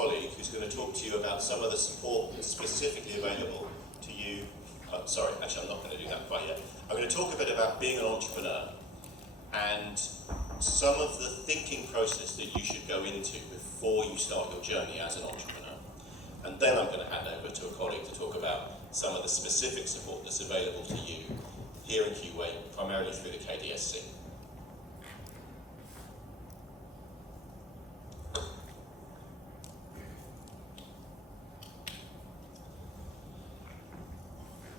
colleague who's going to talk to you about some of the support that's specifically available to you. Sorry, actually I'm not going to do that quite yet. I'm going to talk a bit about being an entrepreneur and some of the thinking process that you should go into before you start your journey as an entrepreneur. And then I'm going to hand over to a colleague to talk about some of the specific support that's available to you here in Kuwait, primarily through the KDSC.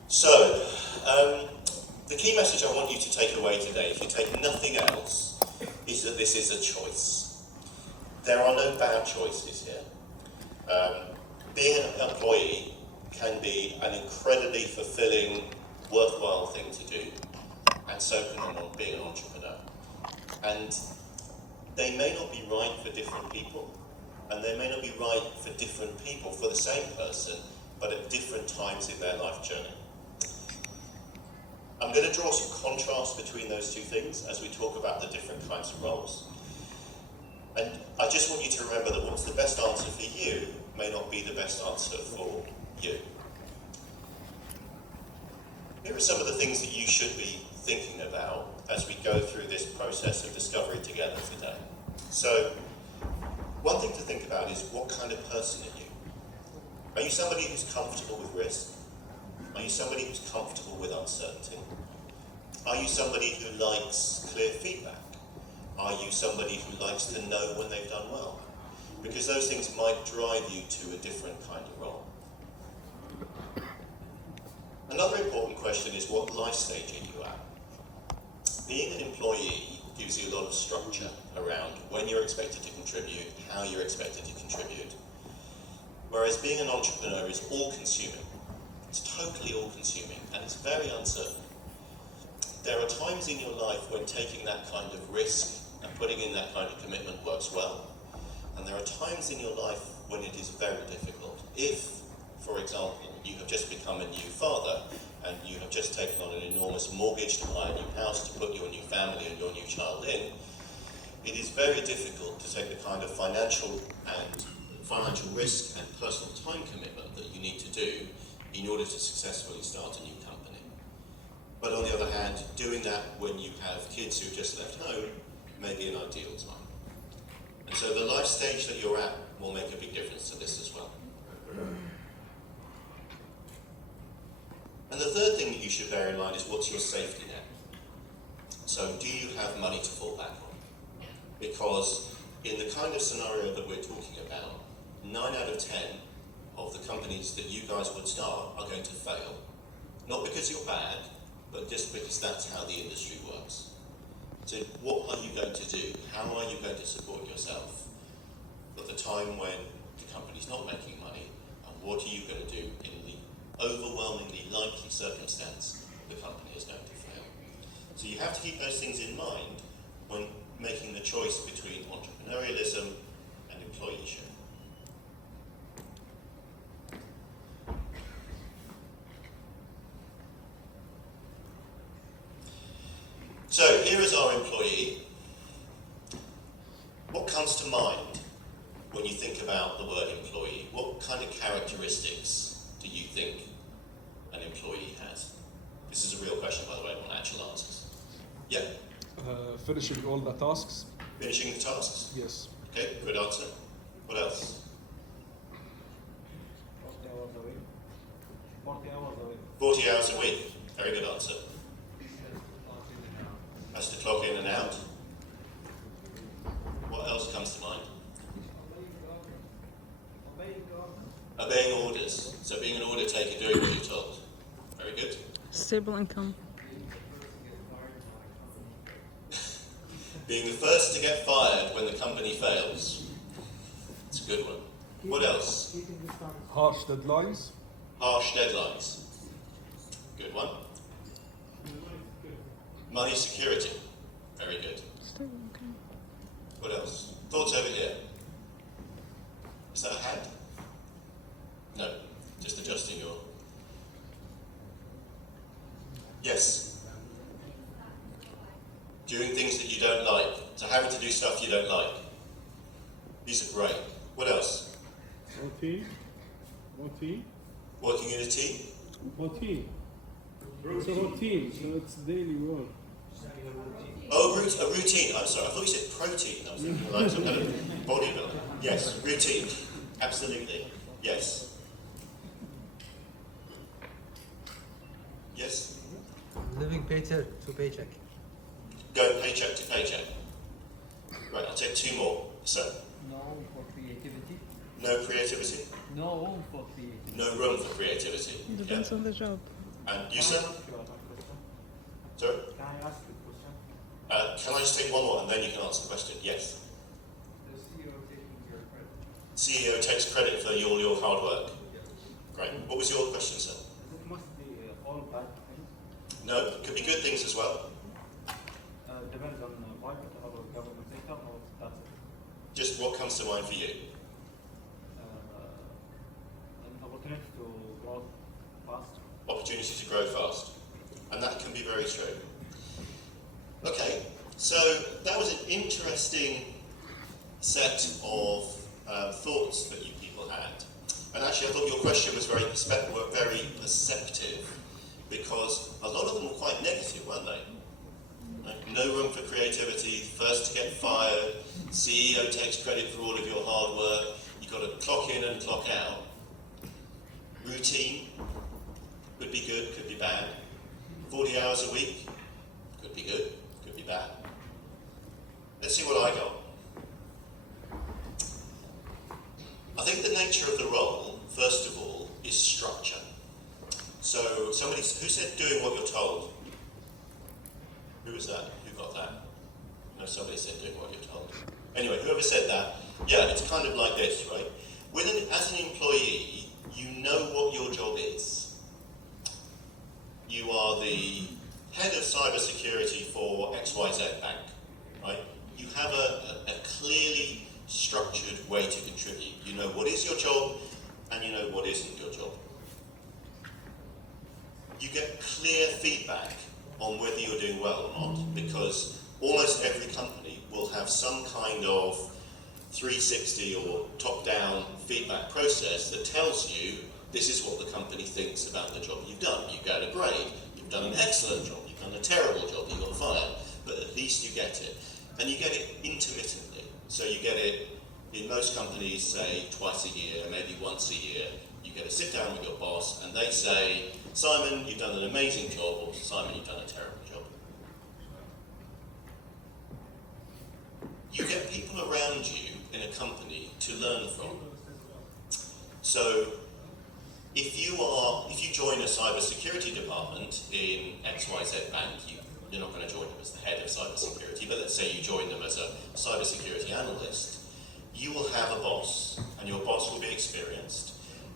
So, the key message I want you to take away today, if you take nothing else, is that this is a choice. There are no bad choices here. Being an employee can be an incredibly fulfilling, worthwhile thing to do, and so can being an entrepreneur. And they may not be right for different people, and they may not be right for different people, for the same person, but at different times in their life journey. I'm going to draw some contrast between those two things as we talk about the different kinds of roles. And I just want you to remember that what's the best answer for you may not be the best answer for you. Here are some of the things that you should be thinking about as we go through this process of discovery together today. So, one thing to think about is, what kind of person are you? Are you somebody who's comfortable with risk? Are you somebody who's comfortable with uncertainty? Are you somebody who likes clear feedback? Are you somebody who likes to know when they've done well? Because those things might drive you to a different kind of role. Another important question is, what life stage are you at? Being an employee gives you a lot of structure around when you're expected to contribute, how you're expected to contribute. Whereas being an entrepreneur is all-consuming. It's totally all-consuming, and it's very uncertain. There are times in your life when taking that kind of risk and putting in that kind of commitment works well. And there are times in your life when it is very difficult. If, for example, you have just become a new father and you have just taken on an enormous mortgage to buy a new house to put your new family and your new child in, it is very difficult to take the kind of financial risk and personal time commitment that you need to do in order to successfully start a new company. But on the other hand, doing that when you have kids who've just left home may be an ideal time. And so the life stage that you're at will make a big difference to this as well. And the third thing that you should bear in mind is, what's your safety net? So do you have money to fall back on? Because in the kind of scenario that we're talking about, 9 out of 10 of the companies that you guys would start are going to fail. Not because you're bad, but just because that's how the industry works. So what are you going to do? How are you going to support yourself at the time when the company's not making money? And what are you going to do in the overwhelmingly likely circumstance the company is going to fail? So you have to keep those things in mind when making the choice between entrepreneurialism and employeeship. So here is our employee. What comes to mind when you think about the word employee? What kind of characteristics do you think an employee has? This is a real question, by the way, I want actual answers. Yeah? Finishing all the tasks. Finishing the tasks? Yes. Okay, good answer. What else? 40 hours a week. 40 hours a week. 40 hours a week. Very good answer. Has to clock in and out. What else comes to mind? Obeying orders. So being an order taker, doing what you're told. Very good. Stable income. Being the first to get fired when the company fails. It's a good one. What else? Harsh deadlines. Harsh deadlines. Good one. Money security. Very good. Stable income. What else? Thoughts over here? Is that a hand? No. Just adjusting your... Yes. Doing things that you don't like. So having to do stuff you don't like. These are great. What else? OT? OT? Working in a team? OT. It's a routine, so it's daily work. Oh, a routine. I'm sorry, I thought you said protein. I was thinking like some kind of bodybuilder. Yes, routine. Absolutely. Yes. Yes? Living paycheck to paycheck. Go paycheck to paycheck. Right, I'll take two more. So, No room for creativity. no creativity? No room for creativity. No room for creativity. Depends on the job. And you, sir? Sorry? Can I ask you a question? Can I just take one more and then you can answer the question? Yes. The CEO taking your credit. CEO takes credit for all your hard work. Great. What was your question, sir? It must be all bad things. No, it could be good things as well. Depends on private or government sector, or that's it. Just what comes to mind for you? An opportunity to grow fast. Opportunity to grow fast. And that can be very true. Okay, so that was an interesting set of thoughts that you people had. And actually I thought your question was very perceptive, because a lot of them were quite negative, weren't they? Like, no room for creativity, first to get fired, CEO takes credit for all of your hard work, you've got to clock in and clock out. Routine could be good, could be bad. 40 hours a week could be good, could be bad. Let's see what I got. I think the nature of the role, first of all, is structure. So somebody, who said doing what you're told? Who was that? Who got that? No, somebody said doing what you're told. Anyway, whoever said that, yeah, it's kind of like this, right? As an employee, you know what your job is. You are the head of cybersecurity for XYZ Bank, right? You have a clearly structured way to contribute. You know what is your job, and you know what isn't your job. You get clear feedback on whether you're doing well or not, because almost every company will have some kind of 360 or top-down feedback process that tells you this is what the company thinks about the job you've done. You get a grade, you've done an excellent job, you've done a terrible job, you got fired, but at least you get it. And you get it intermittently. So you get it, in most companies, say twice a year, maybe once a year. You get to sit down with your boss and they say, Simon, you've done an amazing job, or Simon, you've done a terrible job. You get people around you in a company to learn from. So if you join a cybersecurity department in XYZ Bank, you're not going to join them as the head of cybersecurity, but let's say you join them as a cybersecurity analyst, you will have a boss, and your boss will be experienced,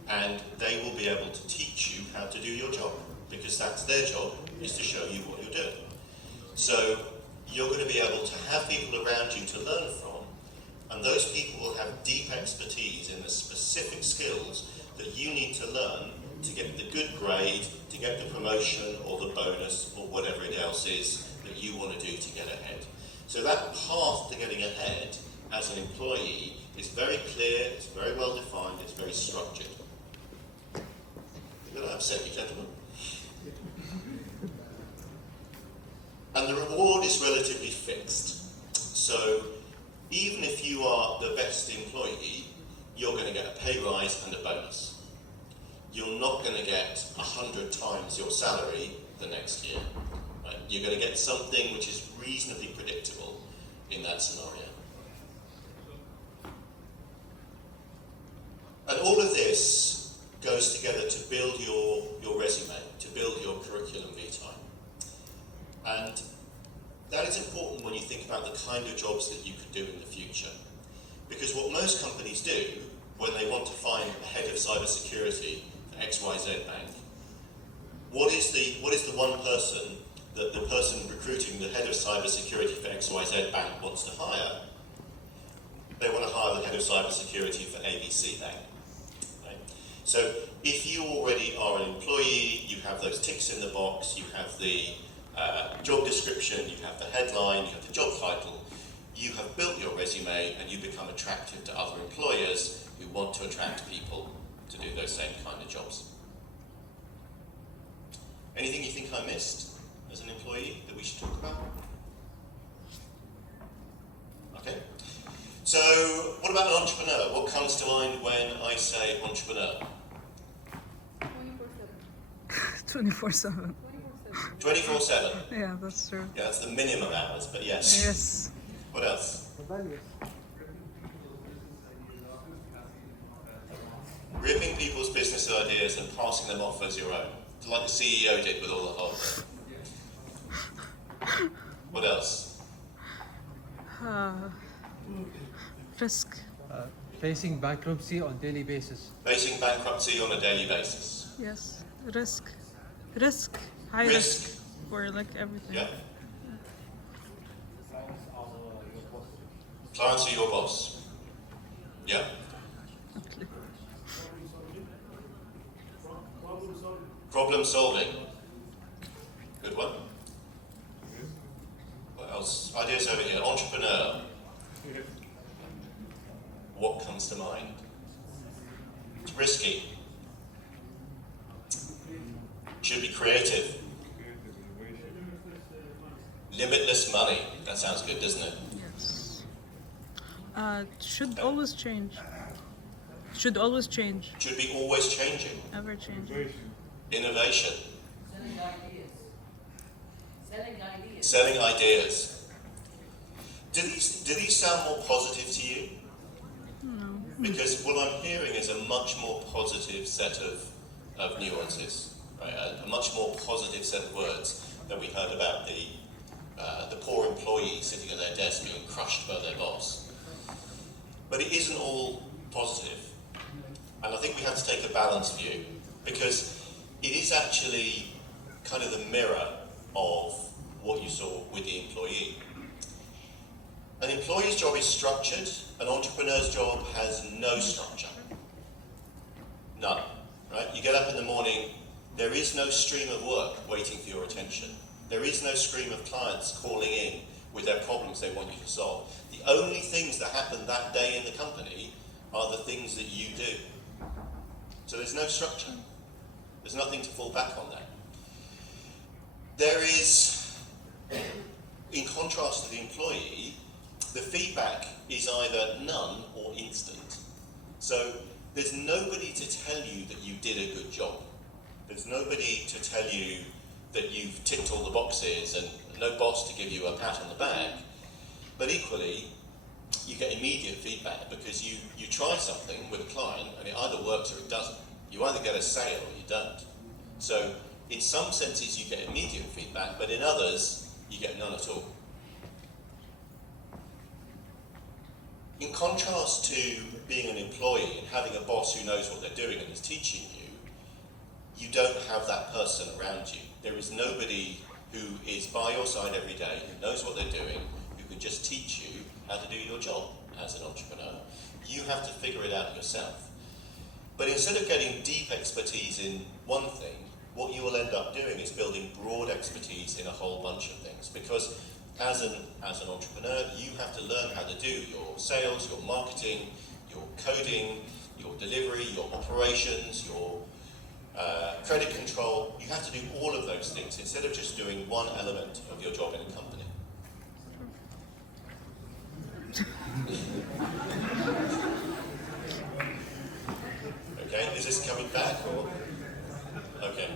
and they will be able to teach you how to do your job, because that's their job, is to show you what you're doing. So you're going to be able to have people around you to learn from, and those people will have deep expertise in the specific skills that you need to learn to get the good grade, to get the promotion or the bonus or whatever it else is that you want to do to get ahead. So that path to getting ahead as an employee is very clear, it's very well defined, it's very structured. You're not upset, you gentlemen. And the reward is relatively fixed. So even if you are the best employee, you're going to get a pay rise and a bonus. You're not going to get 100 times your salary the next year. Right? You're going to get something which is reasonably predictable in that scenario. And all of this goes together to build your resume, to build your curriculum vitae. And that is important when you think about the kind of jobs that you could do in the future. Because what most companies do when they want to find a head of cybersecurity for XYZ Bank, what is the one person that the person recruiting the head of cybersecurity for XYZ Bank wants to hire? They want to hire the head of cybersecurity for ABC Bank. Right? So if you already are an employee, you have those ticks in the box, you have the job description, you have the headline, you have the job title, you have built your resume and you become attractive to other employers who want to to attract people to do those same kind of jobs. Anything you think I missed as an employee that we should talk about? Okay. So, what about an entrepreneur? What comes to mind when I say entrepreneur? 24/7. 24/7. Yeah, that's true. Yeah, that's the minimum hours, but yes. Yes. What else? Rebellious. Ripping people's business ideas and passing them off as your own, like the CEO did with all the holiday. What else? Risk. Facing bankruptcy on daily basis. Facing bankruptcy on a daily basis. Yes. Risk. Risk. High risk. For like everything. Yeah. Clients are your boss. Yeah. Okay. Problem solving. Good one. What else? Ideas over here. Entrepreneur. What comes to mind? It's risky. Should be creative. Limitless money. That sounds good, doesn't it? Yes. Should always change. Should always change. Should be always changing. Ever changing. Innovation. Selling ideas. Selling ideas. Selling ideas. Do these sound more positive to you? No. Because what I'm hearing is a much more positive set of nuances, right? A much more positive set of words than we heard about the poor employee sitting at their desk being crushed by their boss. But it isn't all positive. And I think we have to take a balanced view, because it is actually kind of the mirror of what you saw with the employee. An employee's job is structured, an entrepreneur's job has no structure. None, right? You get up in the morning, there is no stream of work waiting for your attention. There is no stream of clients calling in with their problems they want you to solve. The only things that happen that day in the company are the things that you do. So there's no structure. There's nothing to fall back on there. There is, in contrast to the employee, the feedback is either none or instant. So there's nobody to tell you that you did a good job. There's nobody to tell you that you've ticked all the boxes, and no boss to give you a pat on the back. But equally, you get immediate feedback because you try something with a client and it either works or it doesn't. You either get a sale or you don't. So in some senses you get immediate feedback, but in others you get none at all. In contrast to being an employee and having a boss who knows what they're doing and is teaching you, you don't have that person around you. There is nobody who is by your side every day, who knows what they're doing, who can just teach you how to do your job as an entrepreneur. You have to figure it out yourself. But instead of getting deep expertise in one thing, what you will end up doing is building broad expertise in a whole bunch of things. Because as an entrepreneur, you have to learn how to do your sales, your marketing, your coding, your delivery, your operations, your credit control. You have to do all of those things instead of just doing one element of your job in a company. Okay, is this coming back or? Okay.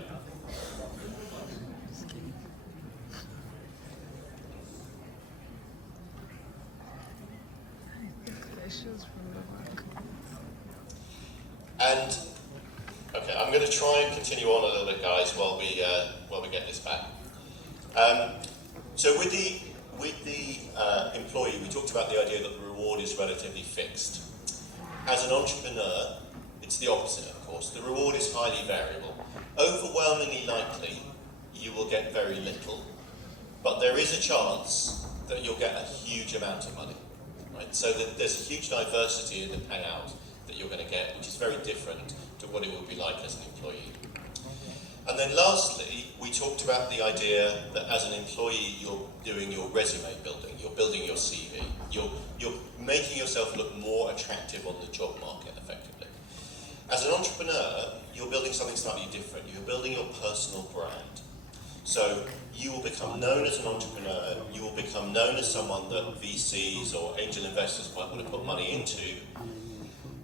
Issues from the work. And okay, I'm going to try and continue on a little bit, guys, while we get this back. So with the employee, we talked about the idea that the reward is relatively fixed. As an entrepreneur, it's the opposite, of course. The reward is highly variable. Overwhelmingly likely, you will get very little, but there is a chance that you'll get a huge amount of money. Right? So there's a huge diversity in the payout that you're going to get, which is very different to what it would be like as an employee. And then lastly, we talked about the idea that as an employee, you're doing your resume building, you're building your CV, you're making yourself look more attractive on the job market effectively. you're building something slightly different. You're building your personal brand. So you will become known as an entrepreneur, you will become known as someone that VCs or angel investors might want to put money into,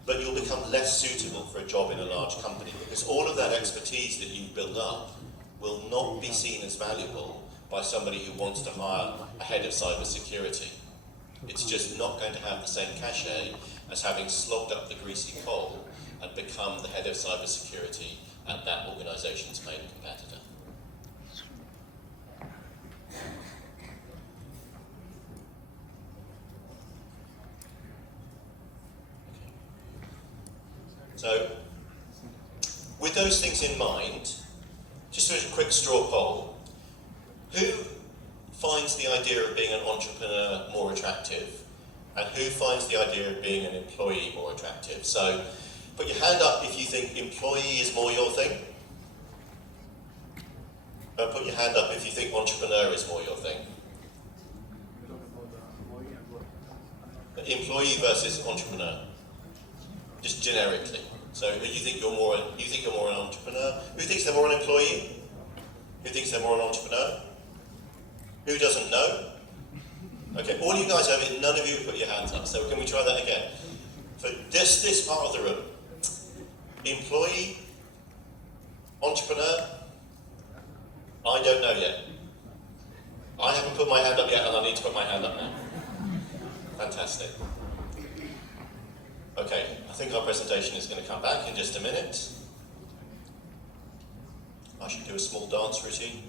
but you'll become less suitable for a job in a large company because all of that expertise that you've built up will not be seen as valuable by somebody who wants to hire a head of cybersecurity. It's just not going to have the same cachet as having slogged up the greasy coal and become the head of cybersecurity at that organisation's main competitor. So, with those things in mind, just as a quick straw poll, who finds the idea of being an entrepreneur more attractive? And who finds the idea of being an employee more attractive? So, put your hand up if you think employee is more your thing. Put your hand up if you think entrepreneur is more your thing. Employee versus entrepreneur, just generically. So, who you think you're more? You think you're more an entrepreneur? Who thinks they're more an employee? Who thinks they're more an entrepreneur? Who doesn't know? Okay, all you guys over here, none of you put your hands up. So, can we try that again? For this part of the room, employee, entrepreneur. I don't know yet. I haven't put my hand up yet, and I need to put my hand up now. Fantastic. Okay, I think our presentation is going to come back in just a minute. I should do a small dance routine.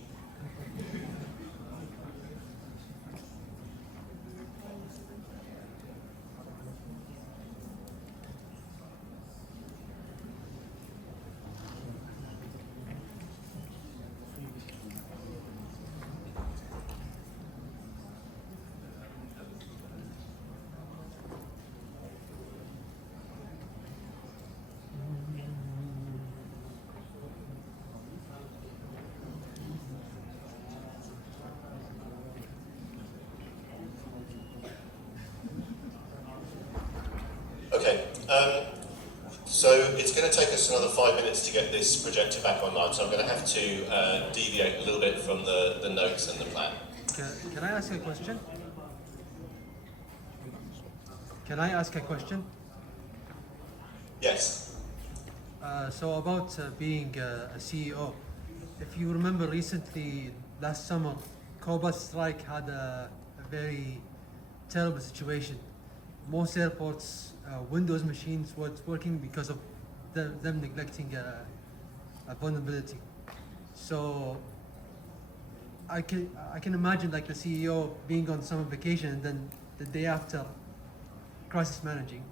Okay, so it's going to take us another 5 minutes to get this projector back online, so I'm going to have to deviate a little bit from the notes and the plan. Can I ask a question? Can I ask a question? Yes. So about being a CEO, if you remember recently, last summer, Cobalt Strike had a very terrible situation. Most airports, Windows machines weren't working because of them neglecting a vulnerability. So I can imagine like the CEO being on summer vacation and then the day after crisis managing.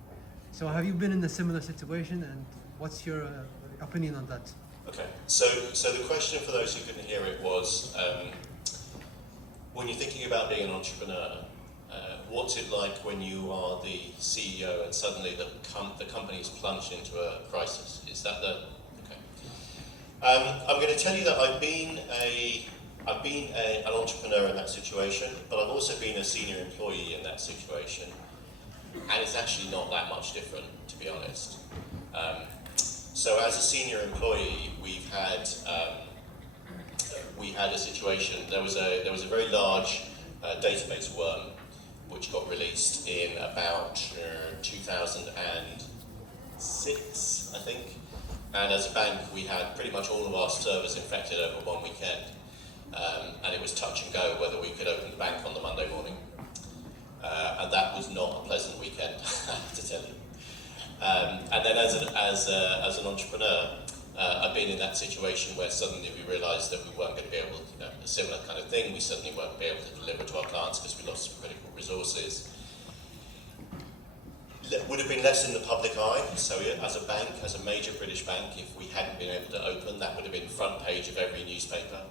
So have you been in a similar situation, and what's your opinion on that? Okay, so the question for those who couldn't hear it was, when you're thinking about being an entrepreneur, what's it like when you are the CEO and suddenly the company's plunged into a crisis? Is that the... Okay. I'm going to tell you that I've been an entrepreneur in that situation, but I've also been a senior employee in that situation, and it's actually not that much different, to be honest. So as a senior employee, we had a situation. There was a very large database worm which got released in about 2006, I think. And as a bank, we had pretty much all of our servers infected over one weekend. And it was touch and go whether we could open the bank on the Monday morning. And that was not a pleasant weekend, I have to tell you. And then as an entrepreneur, I've been in that situation where suddenly we realised that we weren't going to be able to, a similar kind of thing, we suddenly weren't be able to deliver to our clients because we lost some critical resources. Would have been less in the public eye, so as a bank, as a major British bank, if we hadn't been able to open, that would have been front page of every newspaper.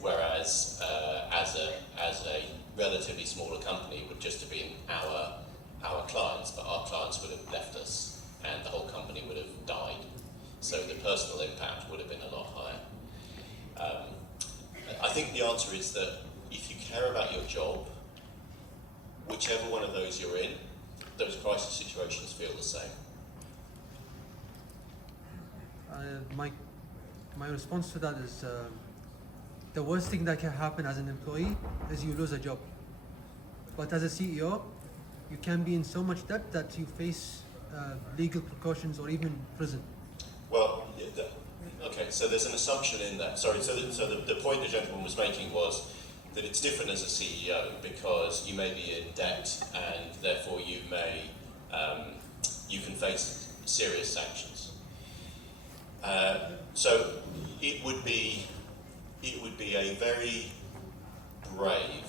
Whereas as a relatively smaller company would just have been our clients, but our clients would have left us and the whole company would have died. So the personal impact would have been a lot higher. I think the answer is that if you care about your job, whichever one of those you're in, those crisis situations feel the same. my response to that is the worst thing that can happen as an employee is you lose a job. But as a CEO, you can be in so much debt that you face legal precautions or even prison. Well, okay, so there's an assumption in that. Sorry, so the point the gentleman was making was that it's different as a CEO because you may be in debt and therefore you may, you can face serious sanctions. So it would be a very brave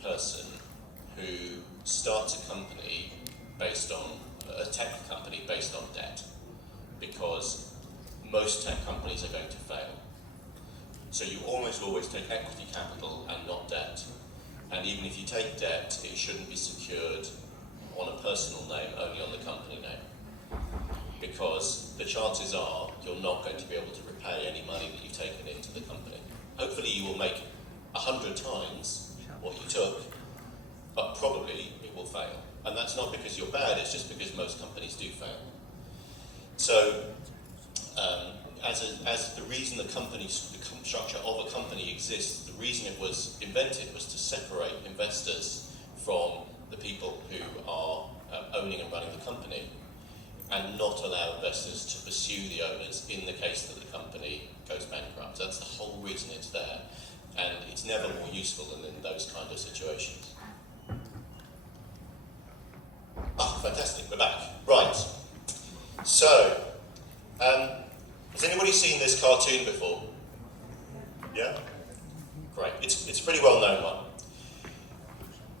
person who starts a company based on, a tech company based on debt, because most tech companies are going to fail. So you almost always take equity capital and not debt. And even if you take debt, it shouldn't be secured on a personal name, only on the company name. Because the chances are you're not going to be able to repay any money that you've taken into the company. Hopefully you will make 100 times what you took, but probably it will fail. And that's not because you're bad, it's just because most companies do fail. So, as the reason the structure of a company exists, the reason it was invented was to separate investors from the people who are owning and running the company, and not allow investors to pursue the owners in the case that the company goes bankrupt. That's the whole reason it's there, and it's never more useful than in those kind of situations. Ah, fantastic, we're back. Right, so, has anybody seen this cartoon before? Yeah? Great, it's a pretty well known one.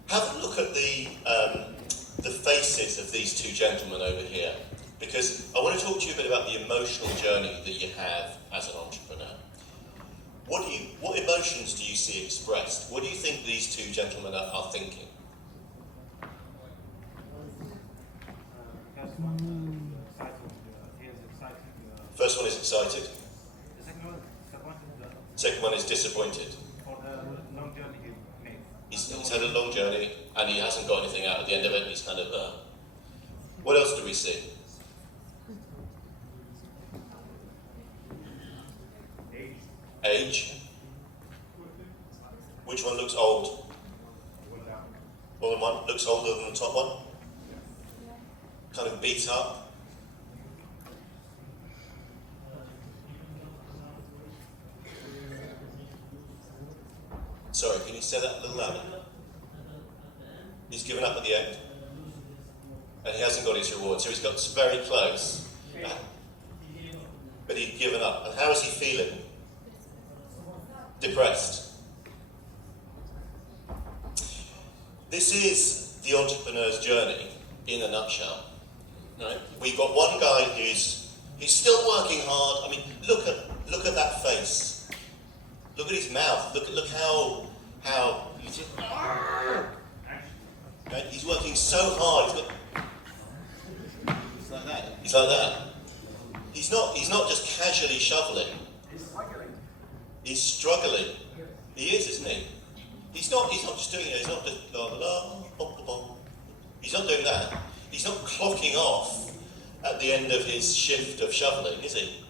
Have a look at the faces of these two gentlemen over here, because I want to talk to you a bit about the emotional journey that you have as an entrepreneur. What emotions do you see expressed? What do you think these two gentlemen are thinking? First one is excited. The second one is disappointed. Second one is disappointed. For the long journey he made. He's had a long journey and he hasn't got anything out at the end of it, and he's kind of, What else do we see? Age. Which one looks old? Well, the one looks older than the top one? Kind of beat up. Sorry, can you say that a little louder? He's given up at the end. And he hasn't got his reward, so he's got very close. But he's given up. And how is he feeling? Depressed. This is the entrepreneur's journey in a nutshell. Right? We've got one guy who's still working hard. I mean, look at that face. Look at his mouth. Look how right? He's working so hard. He's like that. He's like that. He's not just casually shoveling. He's struggling. He is, isn't he? He's not just doing it. He's not just blah blah blah blah blah. He's not doing that. He's not clocking off at the end of his shift of shoveling, is he?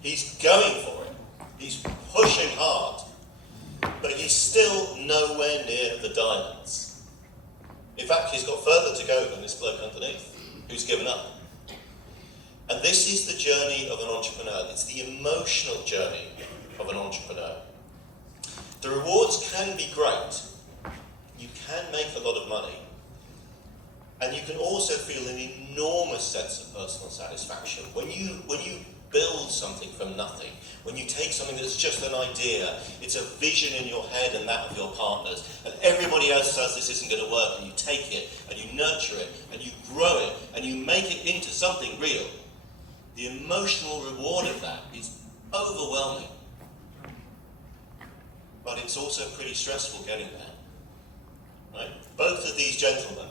He's going for it. He's pushing hard. But he's still nowhere near the diamonds. In fact, he's got further to go than this bloke underneath, who's given up. And this is the journey of an entrepreneur. It's the emotional journey of an entrepreneur. The rewards can be great. You can make a lot of money. And you can also feel an enormous sense of personal satisfaction. When you build something from nothing, when you take something that's just an idea, it's a vision in your head and that of your partners, and everybody else says this isn't going to work, and you take it, and you nurture it, and you grow it, and you make it into something real, the emotional reward of that is overwhelming. But it's also pretty stressful getting there. Right? Both of these gentlemen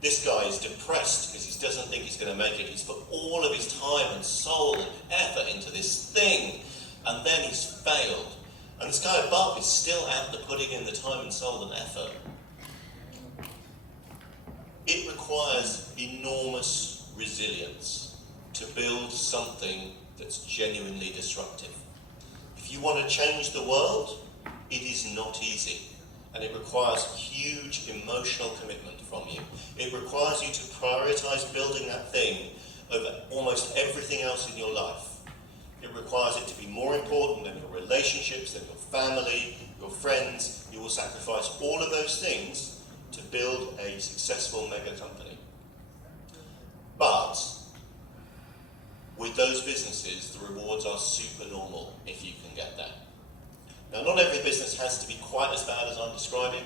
this guy is depressed because he doesn't think he's going to make it. He's put all of his time and soul and effort into this thing, and then he's failed. And this guy above is still out there putting in the time and soul and effort. It requires enormous resilience to to build something that's genuinely disruptive. If you want to change the world, it is not easy, and it requires huge emotional commitment from you. It requires you to prioritize building that thing over almost everything else in your life. It requires it to be more important than your relationships, than your family, your friends. You will sacrifice all of those things to build a successful mega company. But with those businesses, the rewards are super normal if you can get that. Now, not every business has to be quite as bad as I'm describing.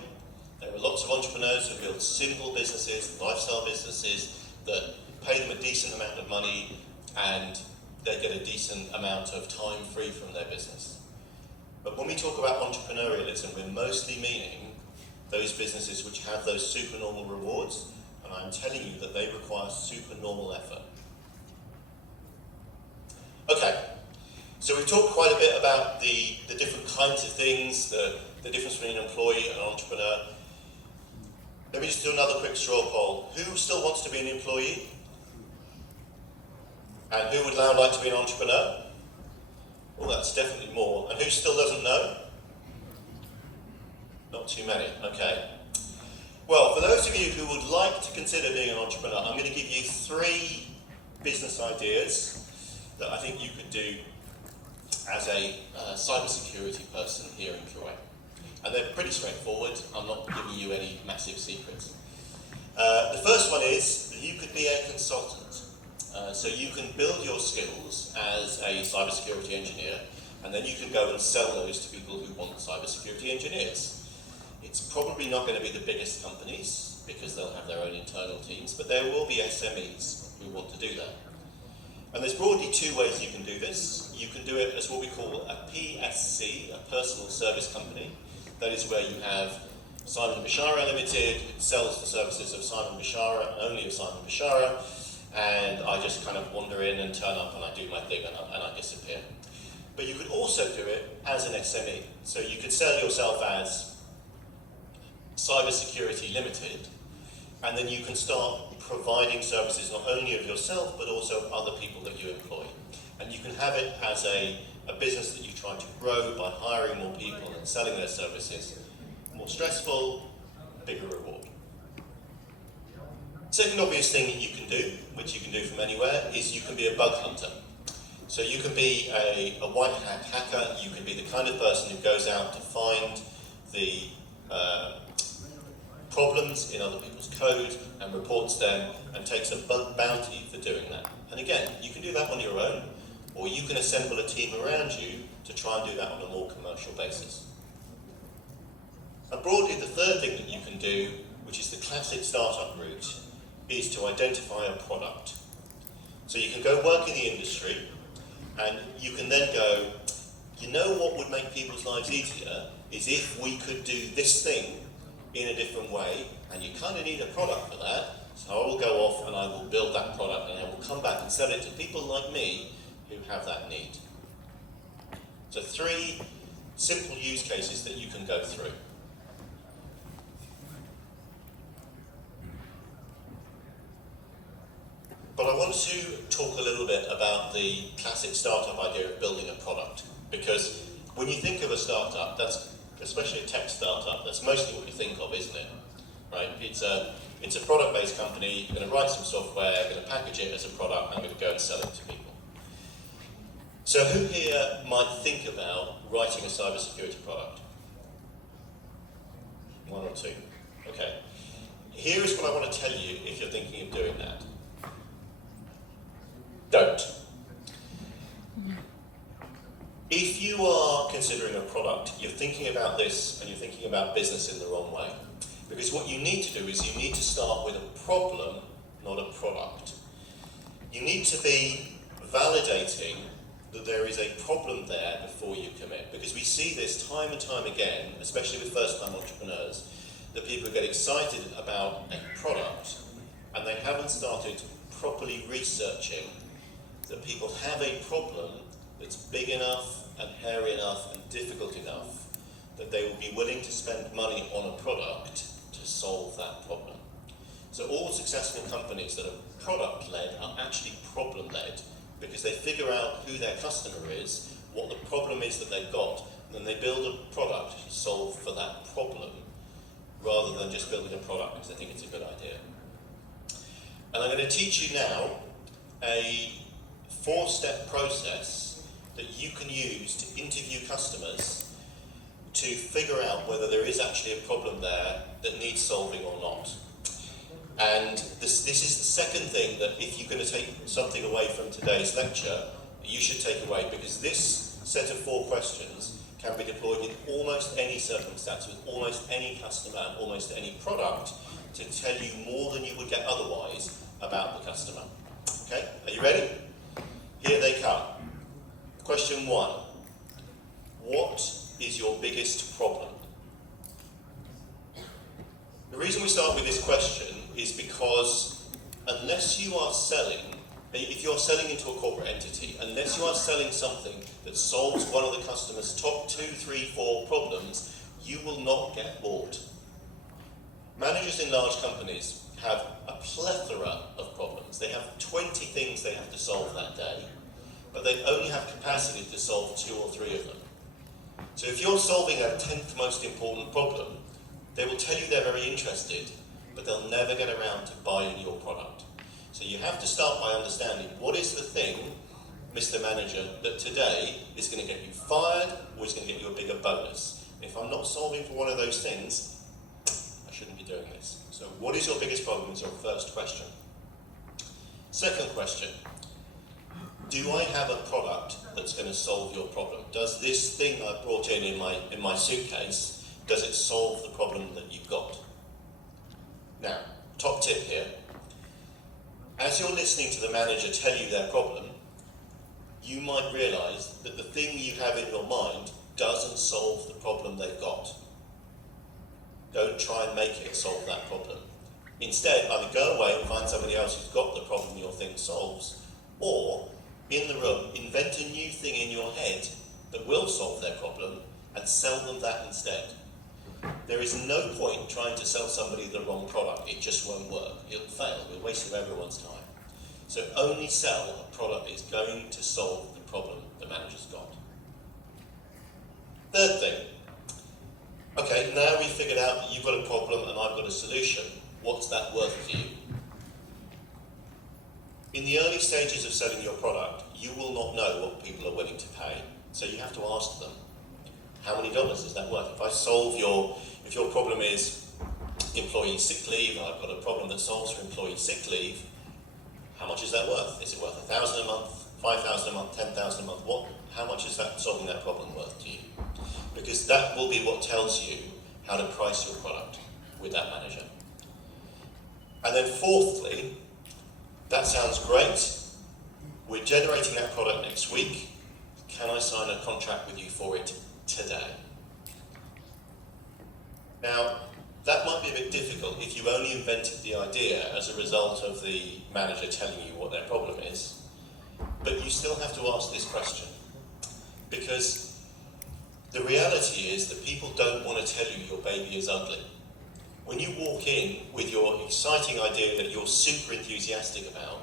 There are lots of entrepreneurs who build simple businesses, lifestyle businesses, that pay them a decent amount of money and they get a decent amount of time free from their business. But when we talk about entrepreneurialism, we're mostly meaning those businesses which have those supernormal rewards, and I'm telling you that they require supernormal effort. Okay, so we've talked quite a bit about the different kinds of things, the difference between an employee and an entrepreneur. Let me just do another quick straw poll. Who still wants to be an employee? And who would now like to be an entrepreneur? Oh, that's definitely more. And who still doesn't know? Not too many, okay. Well, for those of you who would like to consider being an entrepreneur, I'm going to give you 3 business ideas that I think you could do as a cybersecurity person here in Kuwait. And they're pretty straightforward. I'm not giving you any massive secrets. The first one is that you could be a consultant. So you can build your skills as a cybersecurity engineer, and then you can go and sell those to people who want cybersecurity engineers. It's probably not going to be the biggest companies, because they'll have their own internal teams, but there will be SMEs who want to do that. And there's broadly 2 ways you can do this. You can do it as what we call a PSC, a personal service company. That is where you have Simon Bichara Limited, it sells the services of Simon Bichara and only of Simon Bichara, and I just kind of wander in and turn up and I do my thing and I disappear. But you could also do it as an SME. So you could sell yourself as Cybersecurity Limited, and then you can start providing services not only of yourself but also of other people that you employ. And you can have it as a business that you try to grow by hiring more people and selling their services. More stressful, bigger reward. Second obvious thing that you can do, which you can do from anywhere, is you can be a bug hunter. So you can be a white hat hacker, you can be the kind of person who goes out to find the problems in other people's code and reports them and takes a bug bounty for doing that. And again, you can do that on your own, or you can assemble a team around you to try and do that on a more commercial basis. And broadly, the third thing that you can do, which is the classic startup route, is to identify a product. So you can go work in the industry, and you can then go, you know what would make people's lives easier is if we could do this thing in a different way, and you kind of need a product for that, so I will go off and I will build that product and I will come back and sell it to people like me who have that need. So 3 simple use cases that you can go through. But I want to talk a little bit about the classic startup idea of building a product, because when you think of a startup, that's especially a tech startup, that's mostly what you think of, isn't it? Right? It's a product-based company. You're going to write some software, you're going to package it as a product, and I'm going to go and sell it to people. So who here might think about writing a cybersecurity product? 1 or 2. Okay. Here is what I want to tell you if you're thinking of doing that. Don't. If you are considering a product, you're thinking about this and you're thinking about business in the wrong way. Because what you need to do is you need to start with a problem, not a product. You need to be validating that there is a problem there before you commit. Because we see this time and time again, especially with first-time entrepreneurs, that people get excited about a product and they haven't started properly researching that people have a problem that's big enough and hairy enough and difficult enough that they will be willing to spend money on a product to solve that problem. So all successful companies that are product-led are actually problem-led, figure out who their customer is, what the problem is that they've got, and then they build a product to solve for that problem, rather than just building a product because they think it's a good idea. And I'm going to teach you now a 4-step process that you can use to interview customers to figure out whether there is actually a problem there that needs solving or not. And this is the second thing that if you're going to take something away from today's lecture, you should take away, because this set of 4 questions can be deployed in almost any circumstance, with almost any customer and almost any product, to tell you more than you would get otherwise about the customer. Okay, are you ready? Here they come. Question 1. What is your biggest problem? The reason we start with this question is because unless you are selling, if you're selling into a corporate entity, unless you are selling something that solves one of the customer's top 2, 3, 4 problems, you will not get bought. Managers in large companies have a plethora of problems. They have 20 things they have to solve that day, but they only have capacity to solve 2 or 3 of them. So if you're solving a 10th most important problem, they will tell you they're very interested, but they'll never get around to buying your product. So you have to start by understanding, what is the thing, Mr. Manager, that today is going to get you fired or is going to get you a bigger bonus? If I'm not solving for one of those things, I shouldn't be doing this. So what is your biggest problem is your first question. Second question, do I have a product that's going to solve your problem? Does this thing I brought in my suitcase, does it solve the problem that you've got? Now, top tip here. As you're listening to the manager tell you their problem, you might realise that the thing you have in your mind doesn't solve the problem they've got. Don't try and make it solve that problem. Instead, either go away and find somebody else who's got the problem your thing solves, or, in the room, invent a new thing in your head that will solve their problem and sell them that instead. There is no point trying to sell somebody the wrong product. It just won't work. It'll fail. It'll be a waste of everyone's time. So only sell a product that is going to solve the problem the manager's got. Third thing. Okay, now we've figured out that you've got a problem and I've got a solution. What's that worth to you? In the early stages of selling your product, you will not know what people are willing to pay. So you have to ask them, how many dollars is that worth? If your problem is employee sick leave, and I've got a problem that solves for employee sick leave, how much is that worth? Is it worth $1,000 a month, $5,000 a month, $10,000 a month? How much is that solving that problem worth to you? Because that will be what tells you how to price your product with that manager. And then fourthly, that sounds great. We're generating that product next week. Can I sign a contract with you for it today? Now, that might be a bit difficult if you only invented the idea as a result of the manager telling you what their problem is, but you still have to ask this question, because the reality is that people don't want to tell you your baby is ugly. When you walk in with your exciting idea that you're super enthusiastic about,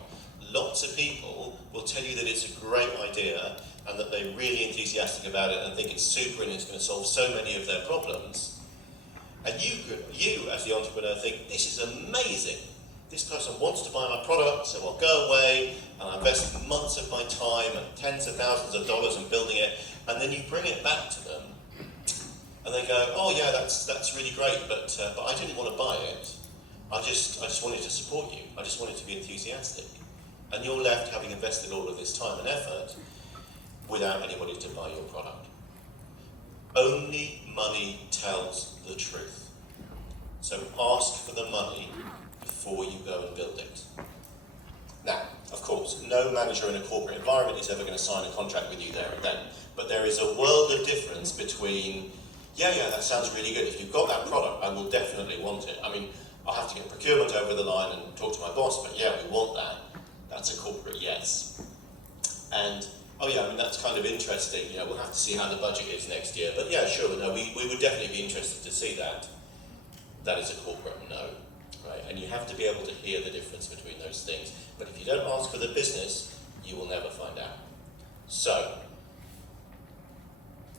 lots of people will tell you that it's a great idea and that they're really enthusiastic about it and think it's super and it's going to solve so many of their problems. And you as the entrepreneur think, this is amazing. This person wants to buy my product, so I'll go away and I'll invest months of my time and tens of thousands of dollars in building it, and then you bring it back to them and they go, oh yeah, that's really great, but I didn't want to buy it. I just wanted to support you. I just wanted to be enthusiastic. And you're left having invested all of this time and effort without anybody to buy your product. Only money tells the truth. So ask for the money before you go and build it. Now, of course, no manager in a corporate environment is ever going to sign a contract with you there and then. But there is a world of difference between, yeah, that sounds really good. If you've got that product, I will definitely want it. I mean, I'll have to get procurement over the line and talk to my boss, but yeah, we want that. That's a corporate yes. And oh yeah, I mean, that's kind of interesting. You know, we'll have to see how the budget is next year. But yeah, sure, no, we would definitely be interested to see that. That is a corporate no, right? And you have to be able to hear the difference between those things. But if you don't ask for the business, you will never find out. So,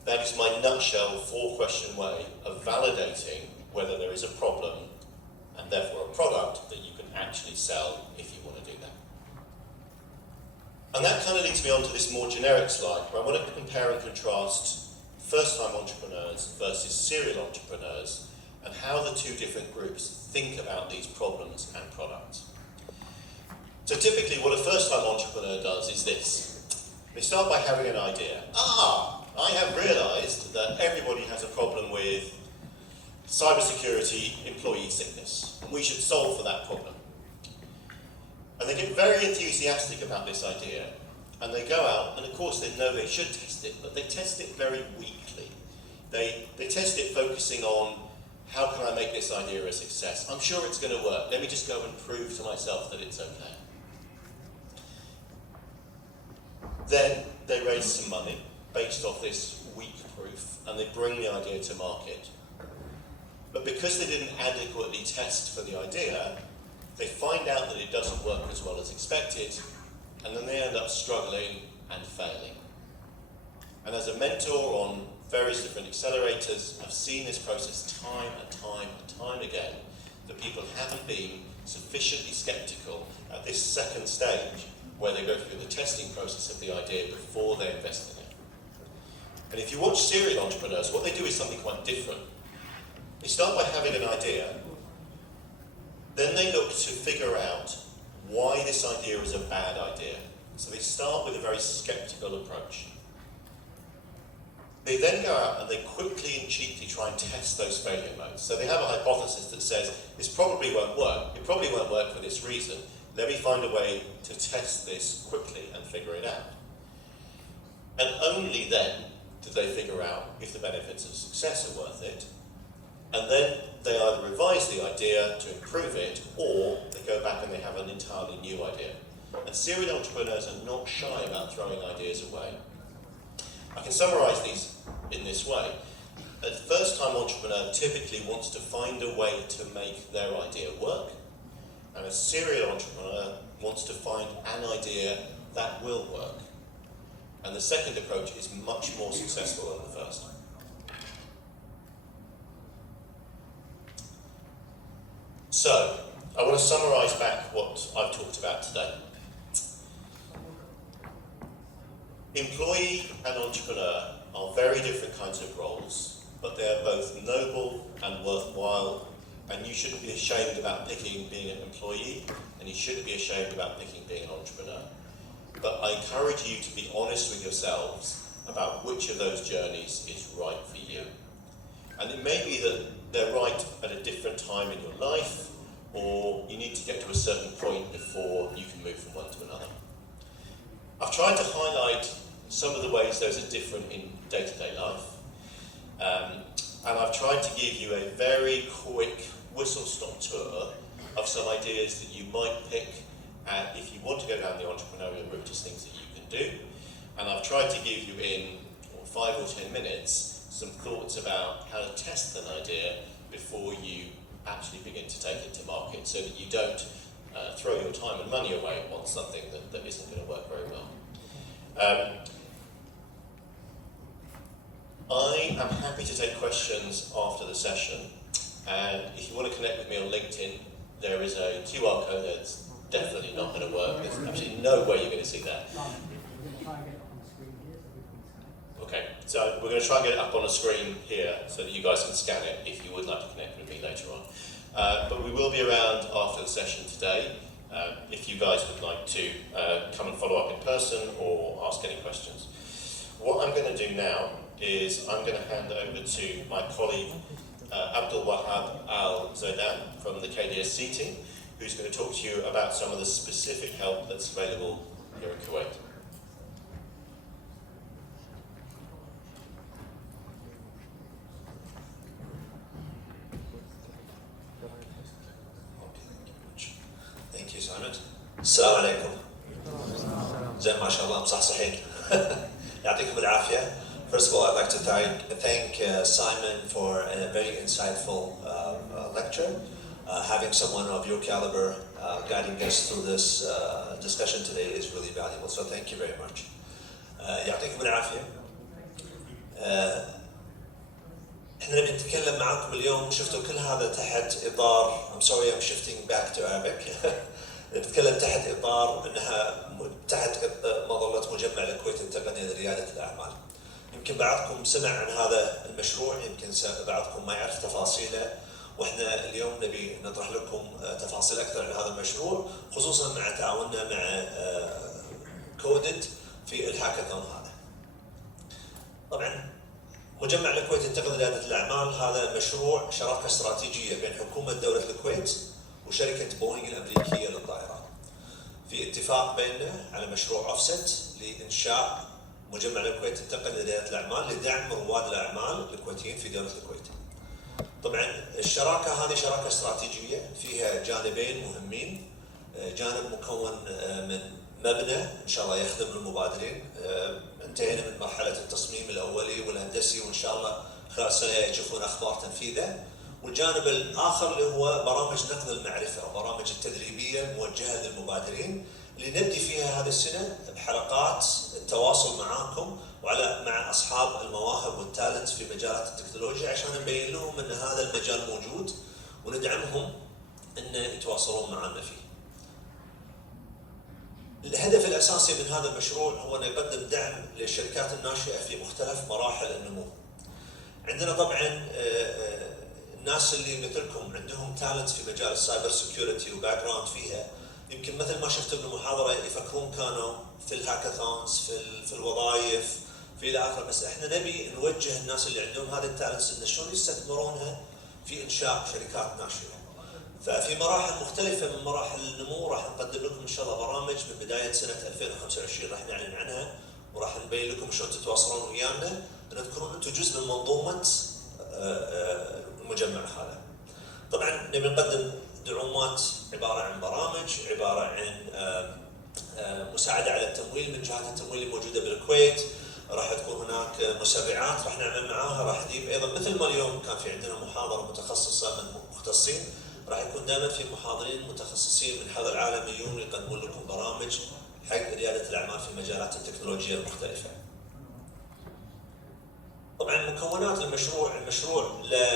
that is my nutshell 4-question way of validating whether there is a problem and therefore a product that you can actually sell if you want to do that. And that kind of leads me on to this more generic slide where I want to compare and contrast first-time entrepreneurs versus serial entrepreneurs and how the two different groups think about these problems and products. So typically what a first-time entrepreneur does is this. They start by having an idea. I have realised that everybody has a problem with cybersecurity employee sickness, and we should solve for that problem. And they get very enthusiastic about this idea, and they go out, and of course they know they should test it, but they test it very weakly. They test it focusing on, how can I make this idea a success? I'm sure it's going to work. Let me just go and prove to myself that it's okay. Then they raise some money based off this weak proof, and they bring the idea to market. But because they didn't adequately test for the idea, they find out that it doesn't work as well as expected, and then they end up struggling and failing. And as a mentor on various different accelerators, I've seen this process time and time and time again, that people haven't been sufficiently skeptical at this second stage where they go through the testing process of the idea before they invest in it. And if you watch serial entrepreneurs, what they do is something quite different. They start by having an idea, then they look to figure out why this idea is a bad idea. So they start with a very skeptical approach. They then go out and they quickly and cheaply try and test those failure modes. So they have a hypothesis that says, this probably won't work. It probably won't work for this reason. Let me find a way to test this quickly and figure it out. And only then do they figure out if the benefits of success are worth it. And then they either revise the idea to improve it, or they go back and they have an entirely new idea. And serial entrepreneurs are not shy about throwing ideas away. I can summarise these in this way. A first-time entrepreneur typically wants to find a way to make their idea work, and a serial entrepreneur wants to find an idea that will work. And the second approach is much more successful than the first. So, I want to summarise back what I've talked about today. Employee and entrepreneur are very different kinds of roles, but they are both noble and worthwhile, and you shouldn't be ashamed about picking being an employee, and you shouldn't be ashamed about picking being an entrepreneur. But I encourage you to be honest with yourselves about which of those journeys is right for you. And it may be that they're right at a different time in your life, or you need to get to a certain point before you can move from one to another. I've tried to highlight some of the ways those are different in day-to-day life, and I've tried to give you a very quick whistle-stop tour of some ideas that you might pick if you want to go down the entrepreneurial route as things that you can do. And I've tried to give you in 5 or 10 minutes some thoughts about how to test an idea before you actually begin to take it to market, so that you don't throw your time and money away on something that isn't going to work very well. I am happy to take questions after the session, and if you want to connect with me on LinkedIn, there is a QR code that's definitely not going to work. There's absolutely no way you're going to see that. Okay, so we're going to try and get it up on a screen here so that you guys can scan it if you would like to connect with me later on. But we will be around after the session today if you guys would like to come and follow up in person or ask any questions. What I'm going to do now is I'm going to hand over to my colleague Abdul Wahab Al-Zaidan from the KDSC team, who's going to talk to you about some of the specific help that's available here in Kuwait. Thank you, Simon. Assalamu alaikum. زي ما شاء الله مصحصحين. يعطيكم العافية. First of all, I'd like to thank Simon for a very insightful lecture. Having someone of your caliber guiding us through this discussion today is really valuable, so thank you very much. يعطيكم العافيه. احنا نبي نتكلم معاكم اليوم، شفتوا كل هذا تحت اطار I'm sorry I'm shifting back to Arabic. نتكلم تحت اطار انها تحت مظله مجمع الكويت التقني لرياده الاعمال. يمكن بعضكم سمع عن هذا المشروع، يمكن بعضكم ما يعرف تفاصيله، واحنا اليوم نبي نطرح لكم تفاصيل اكثر عن هذا المشروع، خصوصا مع تعاوننا مع كودد في الهاكاثون هذا. طبعا مجمع الكويت التقني لرياده الاعمال هذا مشروع شراكه استراتيجيه بين حكومه دوله الكويت وشركه بوينغ الامريكيه للطائرات. في اتفاق بيننا على مشروع اوفست لانشاء مجمع الكويت التقني لرياده الاعمال لدعم رواد الاعمال الكويتيين في دوله الكويت. طبعا الشراكه هذه شراكه استراتيجيه فيها جانبين مهمين، جانب مكون من مبنى ان شاء الله يخدم المبادرين، انتهينا من مرحله التصميم الاولي والهندسي وان شاء الله خلال سنه تشوفون اخبار تنفيذه، والجانب الاخر اللي هو برامج نقل المعرفه وبرامج التدريبيه الموجهه للمبادرين اللي نبدي فيها هذه السنه بحلقات التواصل معاكم مع اصحاب المواهب والتالنت في مجالات التكنولوجيا عشان نبين لهم ان هذا المجال موجود وندعمهم ان يتواصلون معنا فيه. الهدف الاساسي من هذا المشروع هو ان يقدم دعم للشركات الناشئه في مختلف مراحل النمو. عندنا طبعا الناس اللي مثلكم عندهم تالنت في مجال السايبر سكيورتي وباك جراوند فيها، يمكن مثل ما شفتوا بالمحاضره يفكرون كانوا في الهاكاثونز في الوظائف في الى اخره، بس احنا نبي نوجه الناس اللي عندهم هذه التالنتس ان شلون يستثمرونها في انشاء شركات ناشئه. ففي مراحل مختلفه من مراحل النمو راح نقدم لكم ان شاء الله برامج من بدايه سنه 2025 راح نعلن عنها وراح نبين لكم شلون تتواصلون ويانا ان تكونون انتم جزء من منظومه المجمع هذا. طبعا نبي نقدم دعومات عباره عن برامج، عباره عن مساعده على التمويل من جهات التمويل الموجوده بالكويت، راح تكون هناك مسابقات راح نعمل معاها، راح نجيب ايضا مثل ما اليوم كان في عندنا محاضره متخصصه من مختصين، راح يكون دائما في محاضرين متخصصين من حول العالم يجون يقدمون لكم برامج حق رياده الاعمال في مجالات التكنولوجيا المختلفه. طبعا مكونات المشروع له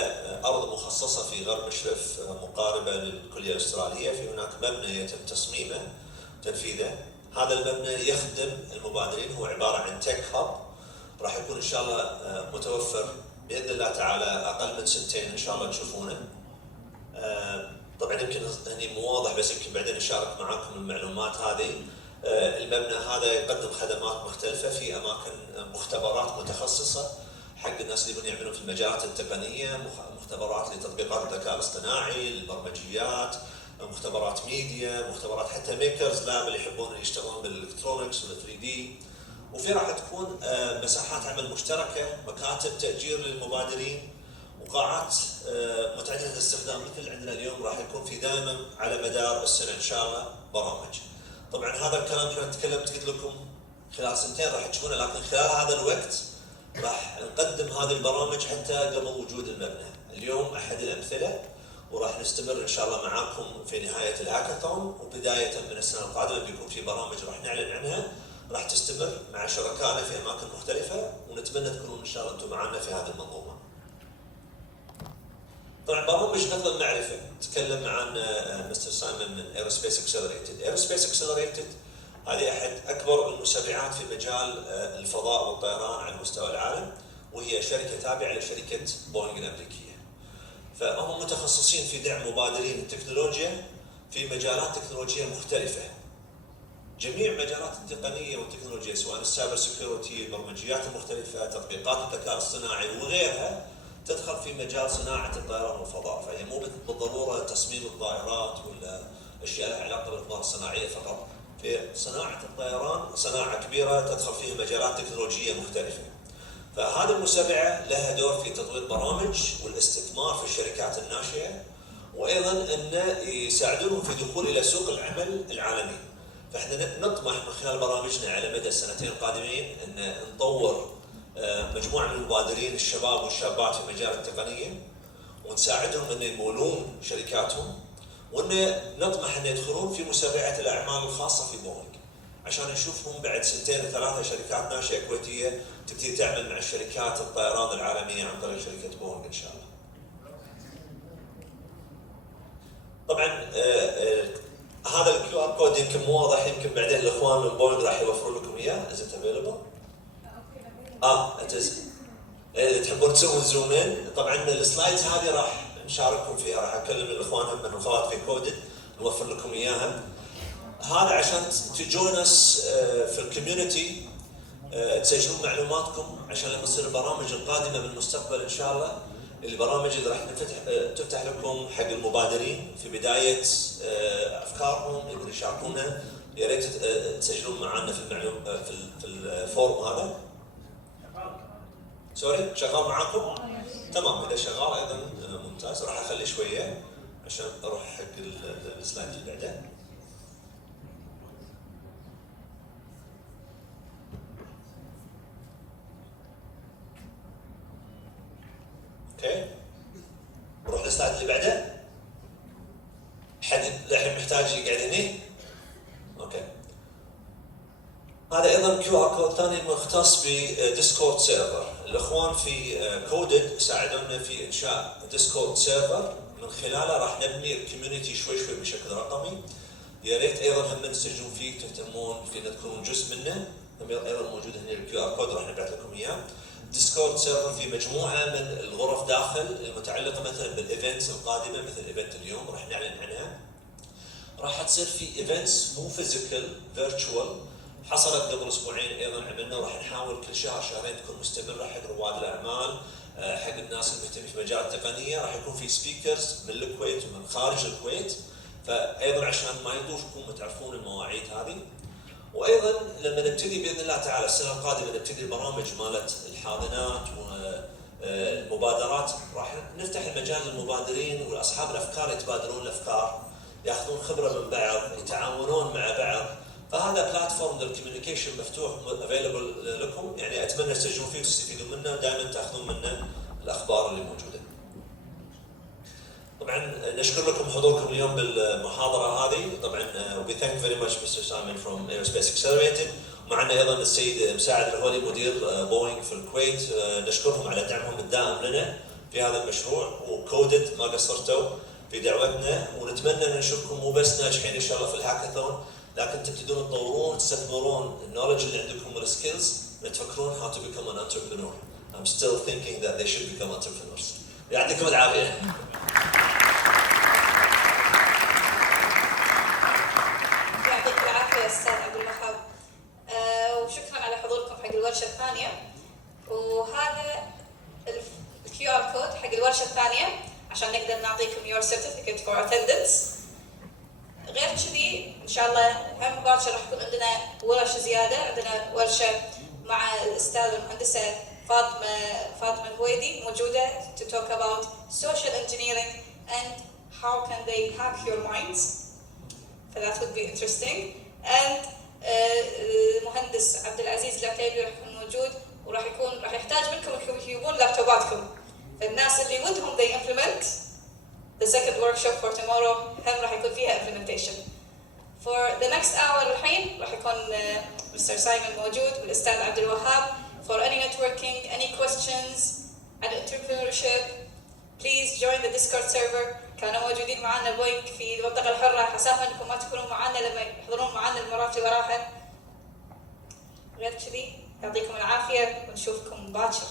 ارض مخصصه في غرب مشرف مقاربه للكليه الاستراليه، في هناك مبنى يتم تصميمه وتنفيذه. هذا المبنى يخدم المبادرين، هو عباره عن تك هاب، راح يكون ان شاء الله متوفر باذن الله تعالى اقل من سنتين ان شاء الله تشوفونه. طبعا يمكن هني مو واضح بس يمكن بعدين اشارك معاكم المعلومات هذه. المبنى هذا يقدم خدمات مختلفه في اماكن مختبرات متخصصه حق الناس اللي يبون يعملون في المجالات التقنيه، مختبرات لتطبيقات الذكاء الاصطناعي، للبرمجيات، مختبرات ميديا، مختبرات حتى ميكرز لاب اللي يحبون يشتغلون بالالكترونكس وال 3 دي. وفي راح تكون مساحات عمل مشتركه، مكاتب تاجير للمبادرين، وقاعات متعدده الاستخدام مثل عندنا اليوم. راح يكون في دائما على مدار السنه ان شاء الله برامج. طبعا هذا الكلام احنا تكلمت قلت لكم خلال سنتين راح تشوفونه، لكن خلال هذا الوقت راح نقدم هذه البرامج حتى قبل وجود المبنى. اليوم احد الامثله، وراح نستمر ان شاء الله معاكم في نهايه الهاكاثون، وبدايه من السنه القادمه بيكون في برامج راح نعلن عنها، راح تستمر مع شركائنا في اماكن مختلفه، ونتمنى تكونون ان شاء الله انتم معنا في هذه المنظومه. طبعا برامج نقل المعرفه تكلم عن مستر سايمون من ايروسبيس اكسلريتد. ايروسبيس اكسلريتد هذه احد اكبر المسابقات في مجال الفضاء والطيران على مستوى العالم، وهي شركه تابعه لشركه بوينغ الامريكيه. فهم متخصصين في دعم مبادرين التكنولوجيا في مجالات تكنولوجيه مختلفه. جميع مجالات التقنيه والتكنولوجيا سواء السايبر سكيورتي، البرمجيات المختلفه، تطبيقات الذكاء الاصطناعي وغيرها تدخل في مجال صناعه الطيران والفضاء، فهي مو بالضروره تصميم الطائرات ولا اشياء لها علاقه بالاقمار الصناعيه فقط. في صناعه الطيران صناعه كبيره تدخل فيها مجالات تكنولوجيه مختلفه. فهذه المسابقه لها دور في تطوير برامج والاستثمار في الشركات الناشئه، وايضا ان يساعدونهم في الدخول الى سوق العمل العالمي. فاحنا نطمح من خلال برامجنا على مدى السنتين القادمين ان نطور مجموعه من المبادرين الشباب والشابات في مجال التقنيه، ونساعدهم ان يمولون شركاتهم، وان نطمح ان يدخلون في مسابقه الاعمال الخاصه في بوينغ. عشان نشوفهم بعد 2 3 شركات ناشئه كويتيه تبتدي تعمل مع شركات الطيران العالميه عن طريق شركه بوينغ ان شاء الله. طبعا هذا الكيو ار كود يمكن مو واضح، يمكن بعدين الاخوان من بوينغ راح يوفروا لكم اياه. از ات افيلبل؟ انت اذا تحبون تسوون زوم ان، طبعا السلايدز هذه راح نشارككم فيها، راح اكلم الاخوان هم من اخوات في كودد نوفر لكم اياها. هذا عشان تجون اس في الكوميونتي، تسجلون معلوماتكم عشان لما تصير البرامج القادمه بالمستقبل ان شاء الله، البرامج اللي راح تفتح لكم حق المبادرين في بدايه افكارهم يقدروا يشاركونها، يا ريت تسجلون معنا في في الفورم هذا. سوري شغال معاكم؟ تمام، اذا شغال ايضا ممتاز. راح اخلي شويه عشان اروح حق السلايد اللي بعده. اوكي، نروح للسلايد اللي بعده. حد الحين محتاج يقعد هني؟ اوكي. هذا ايضا كيو ار كود ثاني مختص بديسكورد سيرفر. الاخوان في كودد ساعدونا في انشاء ديسكورد سيرفر، من خلاله راح نبني الكوميونتي شوي شوي بشكل رقمي. يا ريت ايضا هم تسجلون فيه، تهتمون في ان تكونون جزء منه. ايضا موجود هنا الكيو ار كود راح نبعث لكم اياه. ديسكورد سيرفر في مجموعه من الغرف داخل المتعلقه مثلا بالايفنتس القادمه، مثل ايفنت اليوم راح نعلن عنها. راح تصير في ايفنتس مو فيزيكال، فيرتشوال، حصلت قبل اسبوعين ايضا عملنا، وراح نحاول كل شهر شهرين تكون مستمره حق رواد الاعمال، حق الناس المهتمين في مجال التقنيه. راح يكون في سبيكرز من الكويت ومن خارج الكويت، فايضا عشان ما يطوفكم وتعرفون المواعيد هذه. وايضا لما نبتدي باذن الله تعالى السنه القادمه نبتدي البرامج مالت الحاضنات والمبادرات، راح نفتح المجال للمبادرين واصحاب الافكار يتبادلون الافكار، ياخذون خبره من بعض، يتعاونون مع بعض. فهذا بلاتفورم للكوميونيكيشن مفتوح افيلبل لكم، يعني اتمنى تسجلون فيه وتستفيدون منه، دائما تاخذون منه الاخبار اللي موجوده. طبعا نشكر لكم حضوركم اليوم بالمحاضره هذه. طبعا we thank very much Mr. Simon from Aerospace Accelerated. ومعنا ايضا السيد مساعد الهولي مدير بوينغ في الكويت، نشكرهم على دعمهم الدائم لنا في هذا المشروع، وكودد ما قصرتوا في دعوتنا، ونتمنى ان نشوفكم مو بس ناجحين ان شاء الله في الهاكاثون، لكن تبتدون تطورون تستثمرون النولج اللي عندكم والسكيلز، تفكرون how to become an entrepreneur. I'm still thinking that they should become entrepreneurs. يعطيكم العافيه. يعطيك العافيه استاذ عبد الوهاب، وشكرا على حضوركم حق الورشه الثانيه. وهذا الكيو ار كود حق الورشه الثانيه عشان نقدر نعطيكم your certificate for attendance. غير كذي ان شاء الله هم باكر راح يكون عندنا ورش زياده، عندنا ورشه مع الاستاذ المهندسه فاطمه الهويدي موجوده to talk about social engineering and how can they hack your minds. So that would be interesting. And المهندس عبد العزيز العتيبي راح يكون موجود، راح يحتاج منكم انكم تجيبون لابتوباتكم. فالناس اللي ودهم they implement the second workshop for tomorrow هم راح يكون فيها implementation. For the next hour الحين راح يكون Mr. Simon موجود والأستاذ عبد الوهاب. For any networking, any questions عن entrepreneurship, please join the Discord server. كانوا موجودين معنا بوينغ في المنطقة الحرة، حسافة انكم ما تكونوا معنا لما يحضرون معنا المرات اللي وراها. غير كذي يعطيكم العافية ونشوفكم باكر.